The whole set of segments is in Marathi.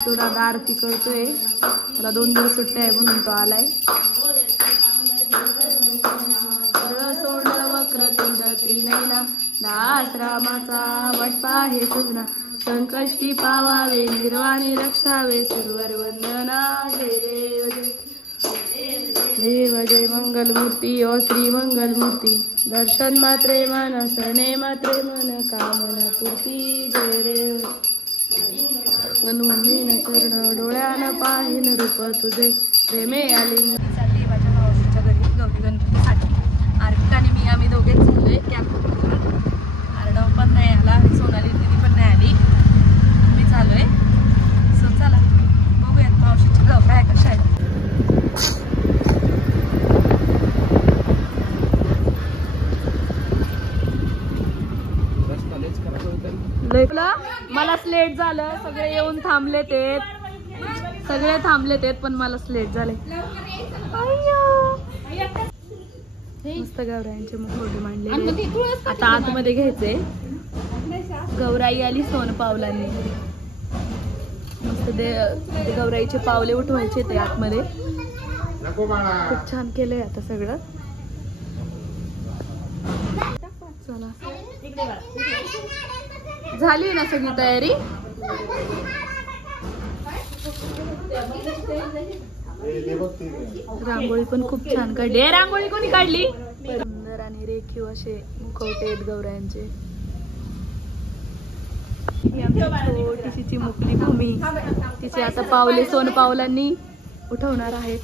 तो दादा आरती करतोय, त्याला 2 दिवस सुट्ट्या आहे म्हणून तो आलाय. सोडलं वक्रतुंड त्रिनयना, दास रामाचा वटपा हे सुजना, संकष्टी पावावे निर्वाणी रक्षावे, सुरवर वंदना जय देव जय देव जय मंगलमूर्ती ओ श्री मंगलमूर्ती, दर्शन मात्रे मन सने मात्रे मन, कामना पूर्ती जय देव. गणुंदीन चरण डोळ्यानं पाहिन रूप तुझे, प्रेमे आलिंग. चालली माझ्या मावशीच्या घरी गौरी गणपतीसाठी. आर्थिक आणि मी आम्ही दोघेच चाललोय कॅम्प. आरडाव पण नाही आला, सोनाली दिदी पण नाही आली, मी चाललोय. सो चला बघूयात मावशीची गौरी कशा आहेत. मला स्लेट झालं, सगळे येऊन थांबले ते, सगळे थांबले ते, पण मला स्लेट झाले. मस्त गौराईंचे मुखवटे मांडले. आता आतमध्ये घ्यायचे. गौराई आली सोन पावलांनी. मस्त ते गौराईचे पावले उठवायचे ते आतमध्ये. खूप छान केलंय आता सगळं. चला झाली ना सगळी तयारी. रांगोळी पण खूप छान काढली. रांगोळी कोणी काढली. सुंदर आणि रेखीव असे मुखवटे आहेत गौरायांचे. छोटीशी चिमुकली भूमी, तिचे आता पावले सोन पावलांनी उठवणार आहेत.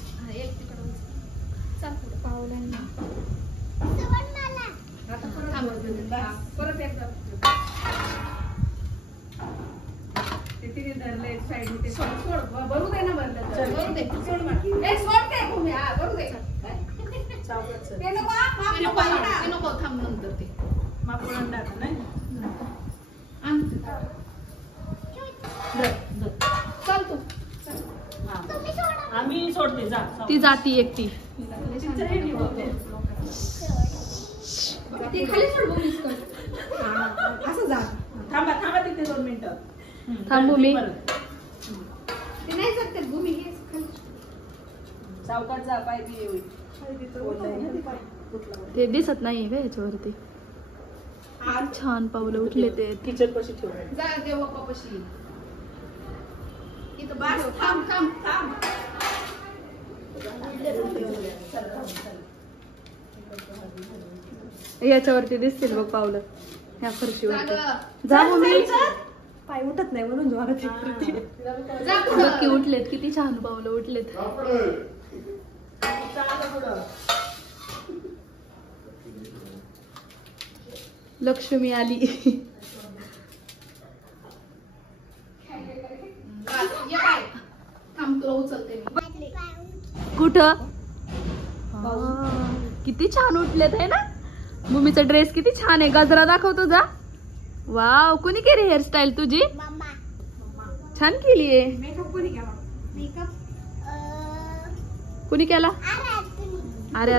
आम्ही सोडते जा. ती जाती एकटी. थांबा थांबा तिथे 2 मिनिटं. थांब भूमी. सावकाश जा, पाय बी ते दिसत नाहीये का याच्यावरती. छान पावलं उठले ते. किचन पाशी ठेव जा. देवा पाशी इथं बस. थांब थांब थांब. याच्यावरती दिसतील बघ पावलं, ह्या फरशीवरती. जा भूमी. पाय उठत नाही म्हणून जोरात नक्की उठलेत. किती छान पावलं उठलेत. लक्ष्मी आली. कुठं. किती छान उठलेत आहे ना. भूमीचा ड्रेस किती छान आहे. गजरा दाखवतो जा. वाव, कुणी केली हेअरस्टाईल तुझी. छान केलीये. कुणी केला. अरे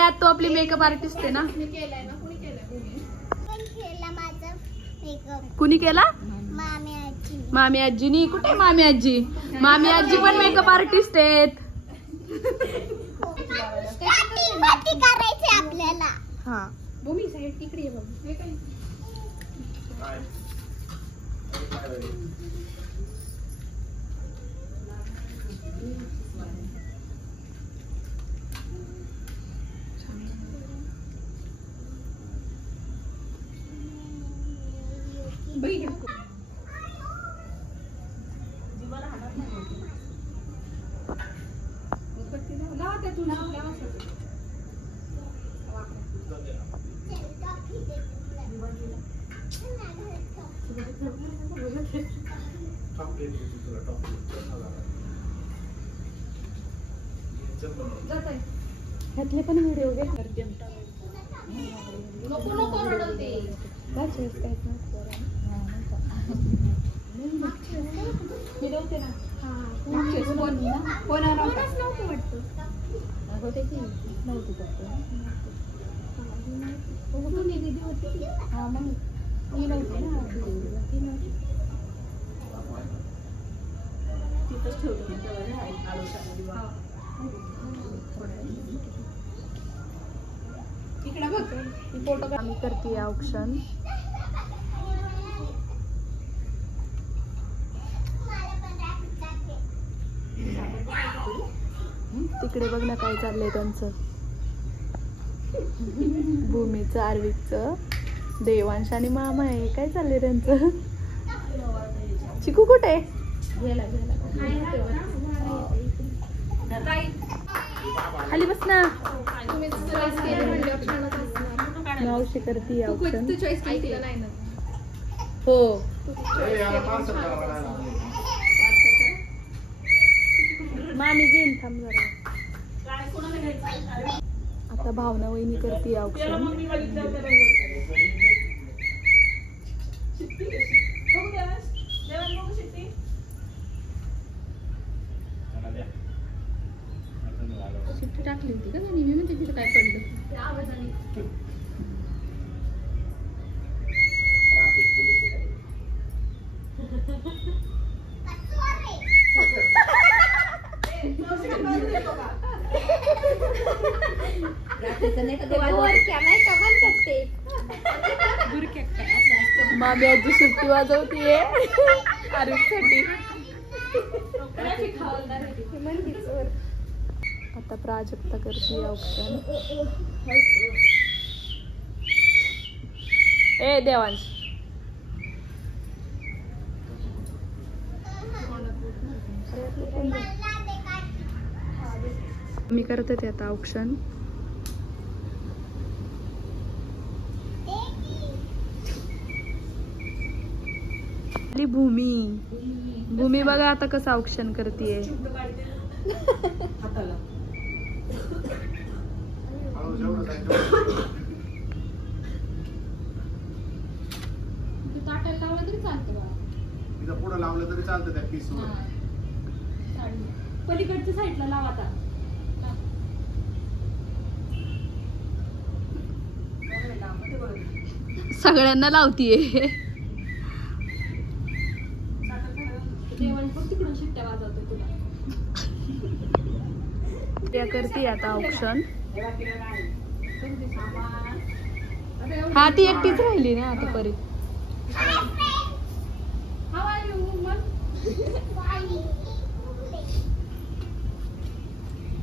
आज तो आपली मेकअप आर्टिस्ट आहे ना. कुणी केला. मामी आजीनी. कुठे मामी आजी. मामी आजी पण मेकअप आर्टिस्ट आहेत. आपल्याला. हा भूमी साईड इकडे बघ. ह्यातले पण व्हिडिओ घे. नको नको रडते. फिरवते ना. इथंच ठेवतो मी तेव्हा आहे आळूशाला दिवा. इकडे बघ फोटो आम्ही करते ऑप्शन. तिकडे बघ ना काय चाललंय त्यांचं. भूमीचं, आर्विकचं, देवांश आणि मामा आहे. काय चाललंय त्यांचं. चिकू कुठे आहे? खाली बस ना. मावशी करते ऑप्शन. हो मामी घेईन थांब जरा. आता भावना वहिनी करते ऑप्शन. शिट्टी टाकली होती का त्यांनी? मी म्हणते तिथं काय पडलं. मामी आजी सुट्टी वाजवतीये आर्विकसाठी. आता प्राजक्ता करते ऑप्शन. ए देवांश मी करते ते आता ऑप्शन. भूमी बघा आता कसं ऑप्शन करतीये. हाताला ताटाला लावलं तरी चालतं बाळा. तिथं पुढं लावलं तरी चालतं त्या पीसवर. पलीकडच्या साईडला लाव आता. सगळ्यांना लावतीये. तिकडून शिट्ट्या वाजवतो तुला. त्या करते आता ऑप्शन. हा ती एकटीच राहिली ना आता परी.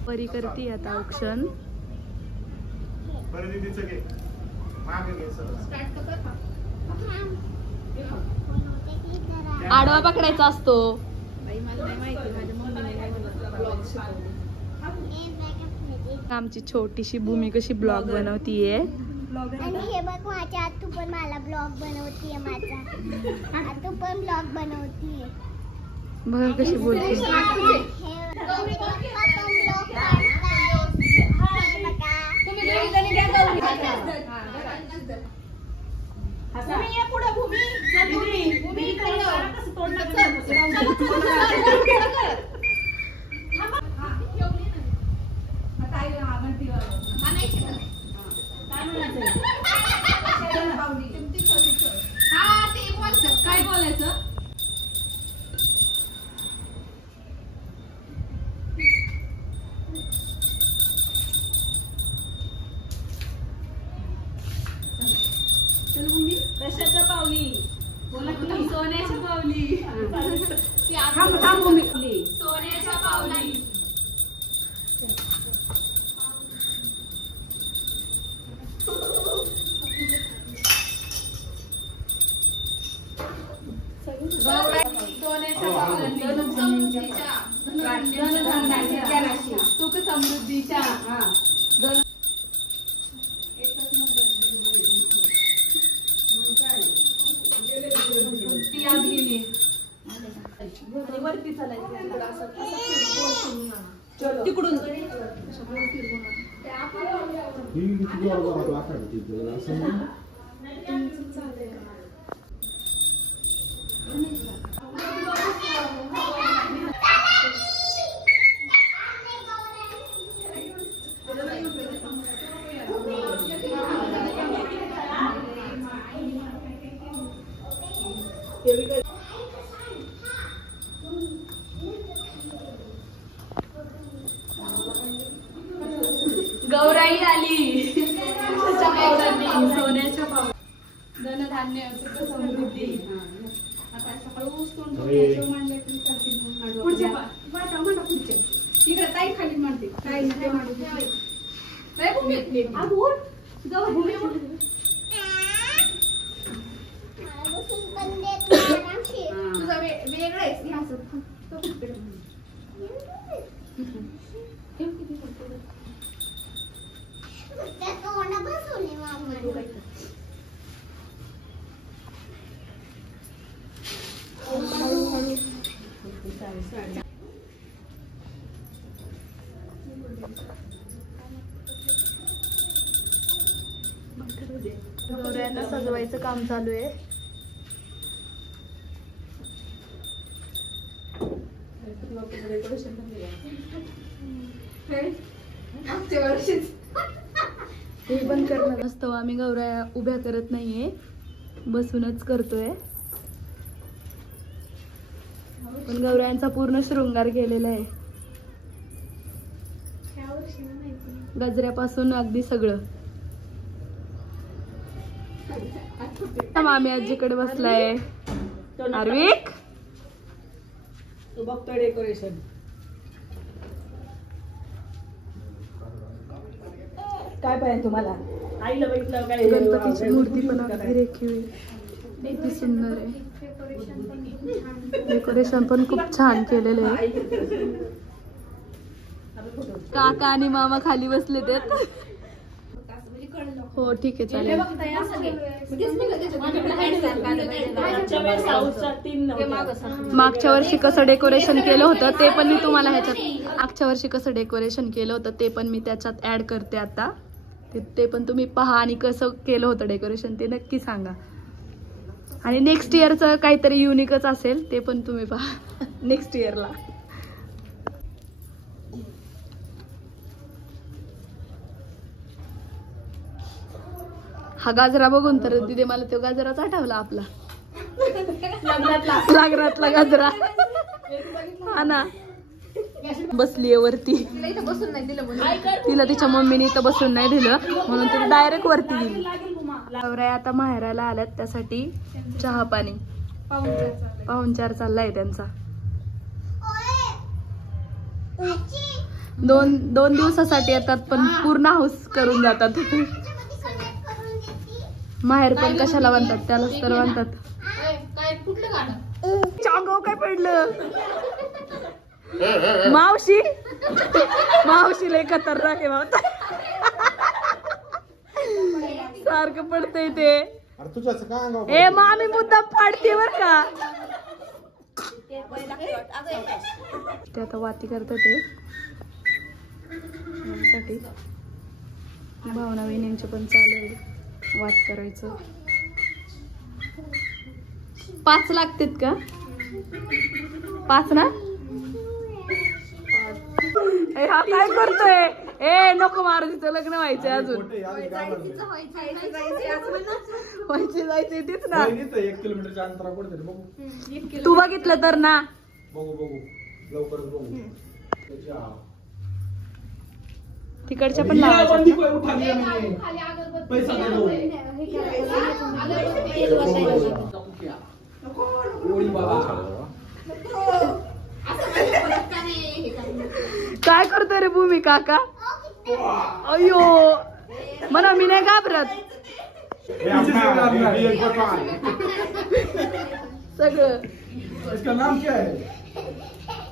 परी करते आता ऑप्शन. परिधीचं घे मागे घे सरळ. आडवा पकडायचा असतो. बाई मला नाही माहिती. माझ्या मम्मीने ब्लॉग शिकवले. आमची छोटीशी भूमी कशी ब्लॉग बनवतीये. आणि हे बघ माझ्या आतू पण मला ब्लॉग बनवतीये. माझा आतू पण ब्लॉग बनवतीये. बघ कशी बोलते. काय बोलायचं? कशाच्या पावली? सोन्याची पावली. सोन्याच्या पावली. सुख समृद्धीच्या. वरती चालायचं तिकडून. धान्य सुख समृद्धी. आता सकाळी ऊस तोंड ठेवायचं म्हणलं की करतील म्हणून मांडू. पुढचे वाटा म्हणा पुढचे. तिकडे ताई खाली म्हणते. ताई ते मांडू. ताई भूमी. आ बोल. जाऊ भूमी बोल. तुझा वेगळा आहे की असं. तो कुठे? गौऱ्यांना सजवायचं काम चालू आहे. हे पण करणार असतो आम्ही. गौऱ्या उभ्या करत नाहीये, बसूनच करतोय. पण गौऱ्यांचा पूर्ण शृंगार केलेला आहे, गजऱ्यापासून अगदी सगळं. मामी आजीकडे बसलाय. आर्विक तू बघतोय डेकोरेशन. काय पाहिजे तुम्हाला? आईला बघितलं काय? गणपतीची मूर्ती पण अगदी रेखीव आहे, किती सुंदर आहे. डेकोरेशन पण खूप छान केलेलं आहे. काका आणि मामा खाली बसले ते. हो ठीक आहे चालेल. मागच्या वर्षी कसं डेकोरेशन केलं होतं ते पण मी तुम्हाला ह्याच्यात, मागच्या वर्षी कसं डेकोरेशन केलं होतं ते पण मी त्याच्यात ऍड करते आता. ते पण तुम्ही पहा आणि कसं केलं होतं डेकोरेशन ते नक्की सांगा. आणि नेक्स्ट इयरचं काहीतरी युनिकच असेल ते पण तुम्ही पहा नेक्स्ट इयरला. हा गाजरा बघून तर तिथे मला तो गाजराच आठवला आपला लग्नातला गाजरा. हा ना, बसलीये वरती. तिला तिच्या मम्मीने इथं बसून नाही दिलं म्हणून तिला डायरेक्ट वरती गेली. गौऱ्या आता माहेराला आल्यात, त्यासाठी चहा पाणी पाहुणचार चाललाय त्यांचा. दोन दिवसासाठी येतात पण पूर्ण हाऊस करून जातात. माहेर पण कशाला म्हणतात, त्यालाच तर म्हणतात. चांगव काय पडलं मावशी. मावशी लय खतरनाक आहे मावता, सारखं पडतंय ते. ए मामी मुद्दा पाडते बर का. ते आता वाती करतात ते साठी. भावना वहिनींचे पण चालू आहे वात करायचं. 5 लागतात का? 5 ना. हा काय करतोय? ए नको मारू, तिचं लग्न व्हायचंय अजून. व्हायचे जायचे तेच ना. 1 किलोमीटरच्या अंतरावर बघू. तू बघितलं तर ना. बघू लवकरच बघू. तिकडच्या पण लावायच्या. काय करतोय रे भूमी काका? अयो म्हणा मी नाही घाबरत. सगळं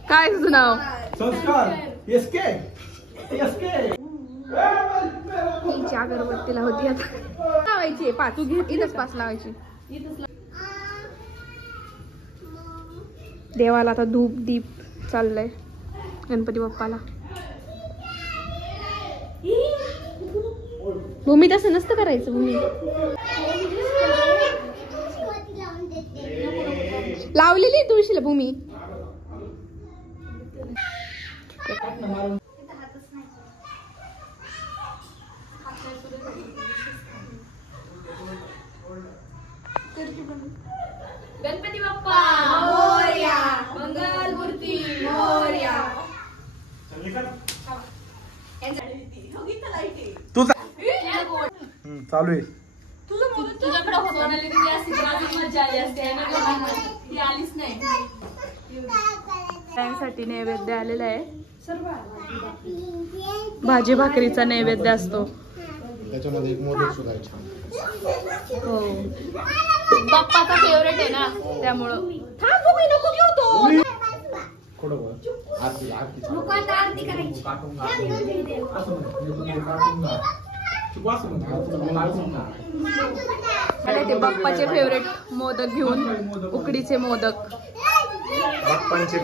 काय तुझं नाव? संस्कार तिची अगरबत्ती लावती आता. लावायची 5 इथंच 5 लावायची. देवाला आता धूप दीप चाललंय गणपती बाप्पाला. भूमी तसं नसतं करायचं. भूमी लावलेली तुळशीला भूमी. गणपती बाप्पा मोरया, मंगल मूर्ती मोरया. चालू आहे. तुझ्याकडे होतं सोनाली दिदी असती तर अजून मजा आली असते आहे ना. ती आलीच नाही. त्यांसाठी नैवेद्य आलेला आहे. भाजी भाकरीचा नैवेद्य असतो. त्याच्यामध्ये एक मोदक सुद्धा आहे छान. हो बाप्पाचा फेवरेट आहे ना त्यामुळं. थांब मी नको घेऊ तो. खोडं बोल. आरती आरती आरती करायची. काटून घा. असं म्हण. काटून घा. शिकवा असं म्हण. काटून घा. आणि ते बाप्पाचे फेवरेट मोदक घेऊन उकडीचे मोदक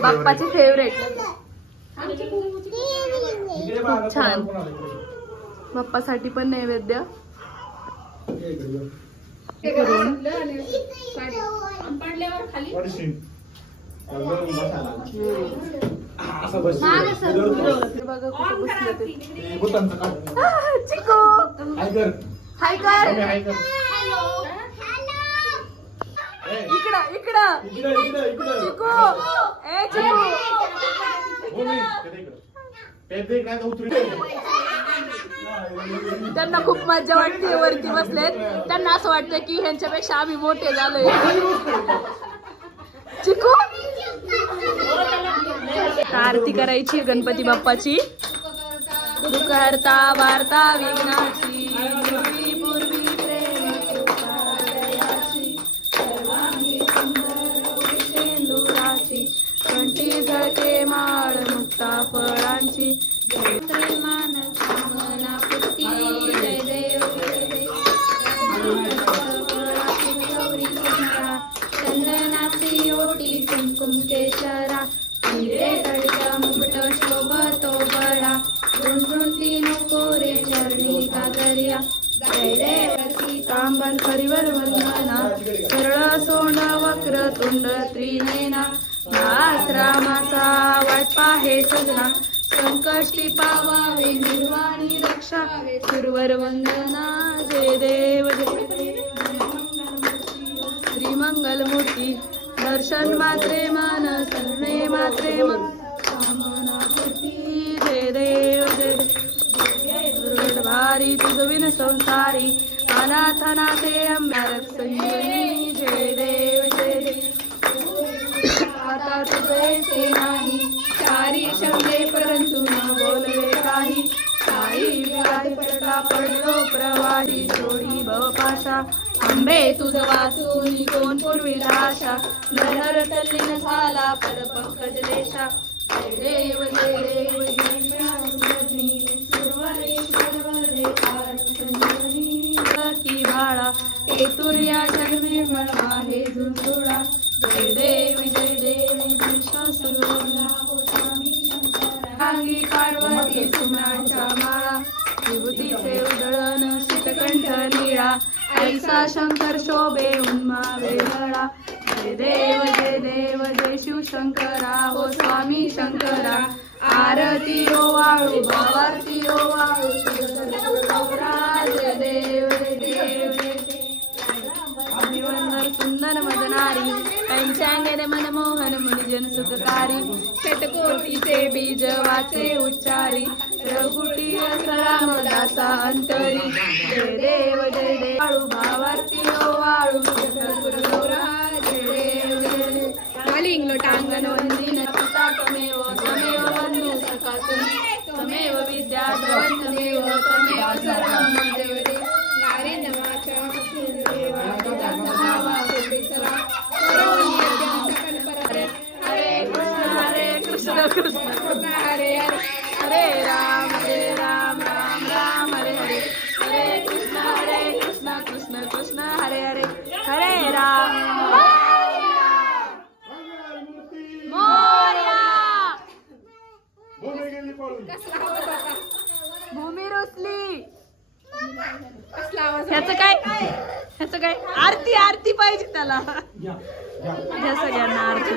बाप्पाचे फेवरेट. खूप छान. बाप्पासाठी पण नैवेद्य करून पडल्यावर खाली असं बस. बघा कुठे बसले ते. बोटांचं काढ. चिकू हाय कर. हाय कर. हाय कर. इकडं इकडं इकडं इकडं इकडं. चिकू ए चिकू. हो मी इकडे. पेपे काय उतरू. त्यांना खूप मजा वाटते. वरती बसलेत. त्यांना असं वाटतं की ह्यांच्यापेक्षा आम्ही मोठे झालोय. चिकू आरती करायची गणपती बाप्पाची. दुःखहर्ता वार्ता विघ्नाची पूर्वी पूर्वी प्रेमाची सर्वांगी सुंदर सिंदुराची कंठी झळके माळ मुक्ता फळांची प्रेमान मनापुरती जय देव जय देव. चंदनाची ओटी कुमकुम केशरा हिरे तळीचा मुकुट शोभतो बळा झुंझुंती नको रे चरणी कातरिया जय देवती तांबन परिवर वंदना सरळ सोंड वक्र तोंड त्रिनेना नाथ रामाचा वाट पाहे सजना संकष्टी पावावे निर्वाणी रक्षावे सुरवर वंदना जय देव जय श्रीमंगल मूर्ती दर्शन मात्रे मन सर्वे मात्रे मन कामनापूर्ती जय देव जय देव भारी तुझविन संसारी अनाथनाथे अंबारक संजीवनी जय देव जय देव. आता तुझे नाही चारी शब्दे परंतु न बोलवे काही साई विराट पडला पडलो प्रवाही सोडी भवपाशा अंबे तुझ वाचून कोण पूर्वीला आशा नर तल्लीन झाला पद पंकज देशा जय देव जय देव की भाळा केतुर्या जन्मे मला हे झुंझुळा जय देव जय देव अंगी पार्वती सुमनांच्या माळा विभूतीचे उधळण शीतकंठ निळा ऐसा शंकर शोभे उन्मा वेगळा जय देव जय शिवशंकरा हो स्वामी शंकरा आरती ओ वाळू भावारती ओ वाळू जय देव जय देव अभिवंदर सुंदर मदनारी पंचांगने मनमोहन मुनिजन सुखकारी षटकोटीचे बीज वाचे उच्चारी रघुटी रामदासा अंतरी जय देव वाळू भावारती ओ वाळू जय देव कालिंग लोटांगण वंदिन पिता त्वमेव त्वमेव बंधु सखा त्वमेव विद्या द्रवन्तमेव त्वमेव सर्वं देव देव नारे नमाचा हरे कृष्ण कृष्ण हरे हरे हरे राम राम राम हरे हरे हरे कृष्ण कृष्ण कृष्ण हरे हरे हरे राम भूमी रुसली. ह्याचं काय आरती आरती पाहिजे त्याला. ह्या सगळ्यांना आरती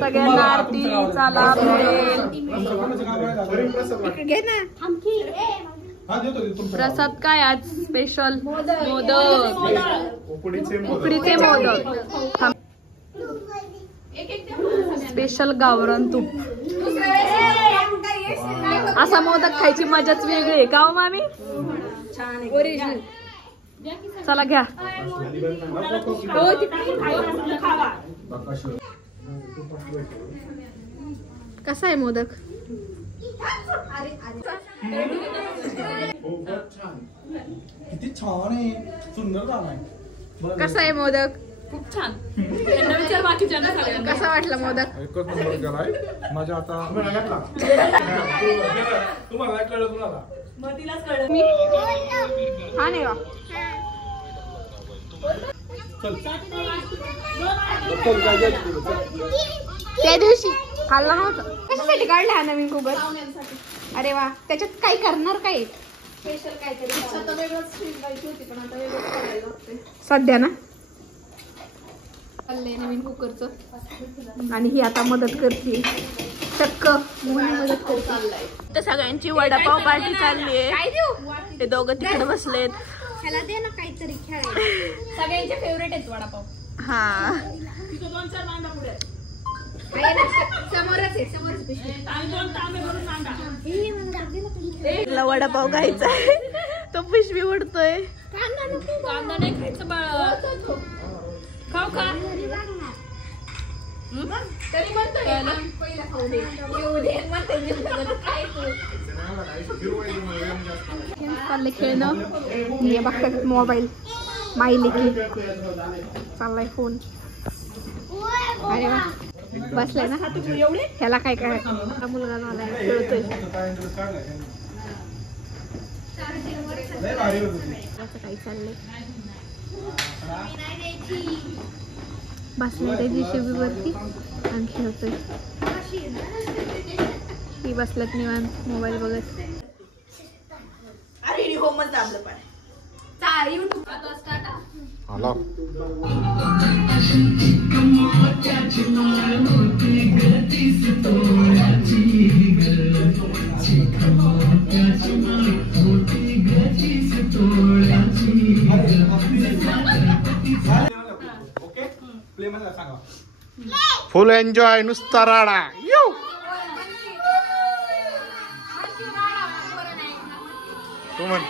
सगळ्यांना आरतीचा लाभ मिळेल. प्रसाद काय आज स्पेशल मोदक उकडीचे मोदक स्पेशल गावरान तूप असा मोदक खायची मजाच वेगळी आहे का हो मामी? छान आहे. ओरिजिनल. चला घ्या. हो तिकडे खायला असलं खावा. कसा आहे मोदक? किती छान आहे, सुंदर झालाय. कसा आहे मोदक? खूप छान. यांना विचार बाकीच्यांना सगळ्यांना. कसा वाटला मोदक? एकच नंबर केलाय. माझ्या आता तुम्हाला काय कळलं तुम्हाला? मग तिलाच कळलं. हा नाही वा. त्या दिवशी खाल्ला नव्हता. कशासाठी काढला हा नवीन कुकर? अरे वा. त्याच्यात काय करणार काय? स्पेशल काहीतरी आता वेगळंच स्वीट पाहिजे होती पण आता वेगळंच करायला लागते. सध्या ना. चाललंय नवीन कुकरचं. आणि ही आता मदत करते. चक्क मदत करते. तर सगळ्यांची वडापाव पार्टी चालली आहे. ते दोघं तिकडे बसलेत. ह्याला दे ना काहीतरी खेळायला. सगळ्यांचे फेवरेट आहेत वडापाव. हा. तिथं 2-4 मांडा पुढे. समोरच आहे समोरच पिशवी. आणि 2 तांबे भरून मांडा. तिला वडापाव खायचा आहे. तो पिशवी उडतोय. कांदा नाही खायचं बाळा. खाऊ का? तरी म्हणतोय पहिला खाऊ दे. येऊ दे म्हणते मी सगळं काय तू. चाललंय खेळणं. हे बघतात मोबाईल. माहिली की चाललाय फोन. अरे वा. बसलाय ना. ह्याला काय काय हा मुलगा झालाय खेळतोय. असं काही चाललंय. बसलाय त्या JCB वरती आणि खेळतोय. ही बसल्यात निवांत मोबाईल बघत. अरे होमच दाबलं पाय. YouTube आता स्टार्ट. आला. ओके प्ले मध्ये सांगा. फुल एन्जॉय. नुसता राडा. तू म्हण.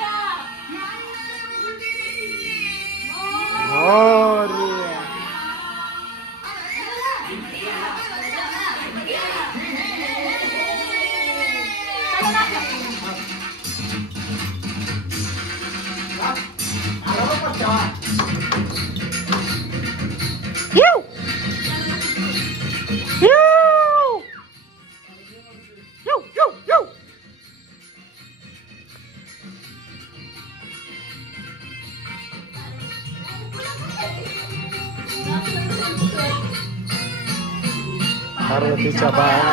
पार्वतीच्या बाळा.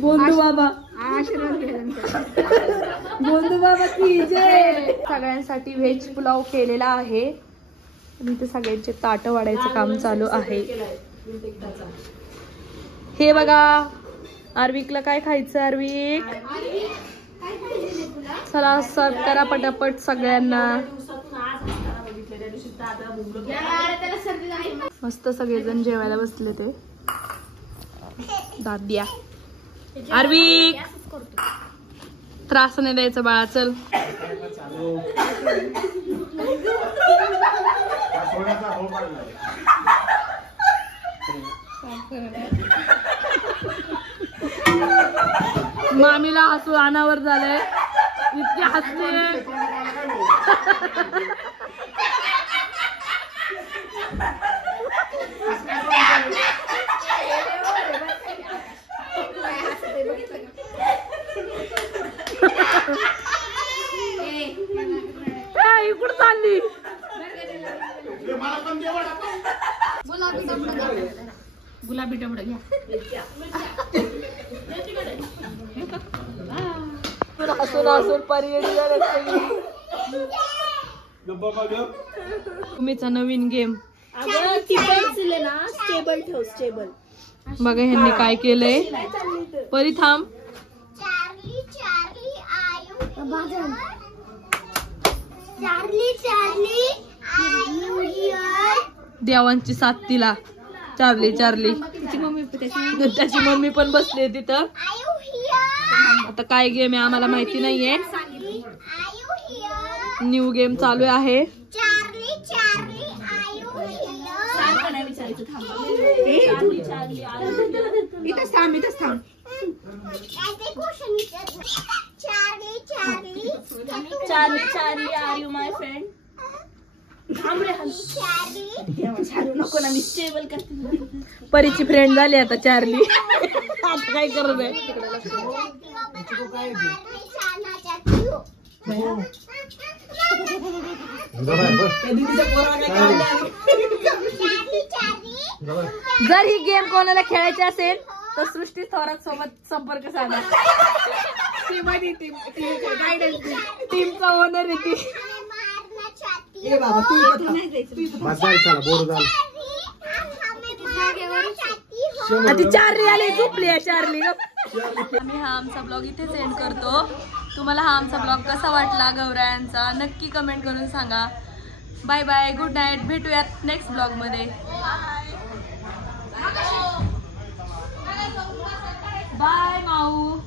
बोंधू बाबा. आशीर्वाद घ्यायला. बोंधू बाबा की जय. सगळ्यांसाठी व्हेज पुलाव केलेला आहे आणि इथे सगळ्यांचे ताट वाढायचं काम चालू आहे. हे बघा. आर्विकला काय खायचं? आर्विक चला सर्व करा पटापट सगळ्यांना. मस्त सगळेजण जेवायला बसले. ते दाद्या. आर्विक त्रास नाही द्यायचा बाळा. चल. मामीला हसू अनावर झालंय. इतके हसते. इकडं चालली. गुलाबी टबड घ्या. हसून हसून परियडी गप्पा मागं. तुम्हीचा नवीन गेम अगं ती पेन्सिल आहे ना स्टेबल ठेव स्टेबल. बघा ह्यांनी काय केलंय. परी थांब. चार्ली चार्ली आयु चार्ली चार्ली आयु हियर. देवांची साथ तिला. Charlie Charlie. त्याची मम्मी पण बसली तिथं. आयु हियर. आता काय गेम आहे आम्हाला माहिती नाहीये. आयु हियर. न्यू गेम चालू आहे. चार्ली चार्ली आयु हियर. सारखं नाही विचारायचं थांब. चार्ली आयु. इथंच थांब इथंच थांब. काय क्वेश्चन विचार. Charlie Charlie Charlie Charlie are you my friend. थांब रे चार्ली. चालू नको ना मी स्टेबल करते. परीची फ्रेंड झाली आता चार्ली. आता काय करत आहे. जर ही गेम कोणाला खेळायची असेल तर सृष्टी थोरात सोबत संपर्क साधा. टीमचा ओनर आहे ती. ती चार्ली आली झोपली आहे चार्ली. आम्ही हा आमचा ब्लॉग इथेच एंड करतो. तुम्हाला हा आमचा ब्लॉग कसा वाटला गौरायांचा नक्की कमेंट करून सांगा. Bye bye. Good night. भेटूयात नेक्स्ट ब्लॉग मध्ये. बाय माऊ.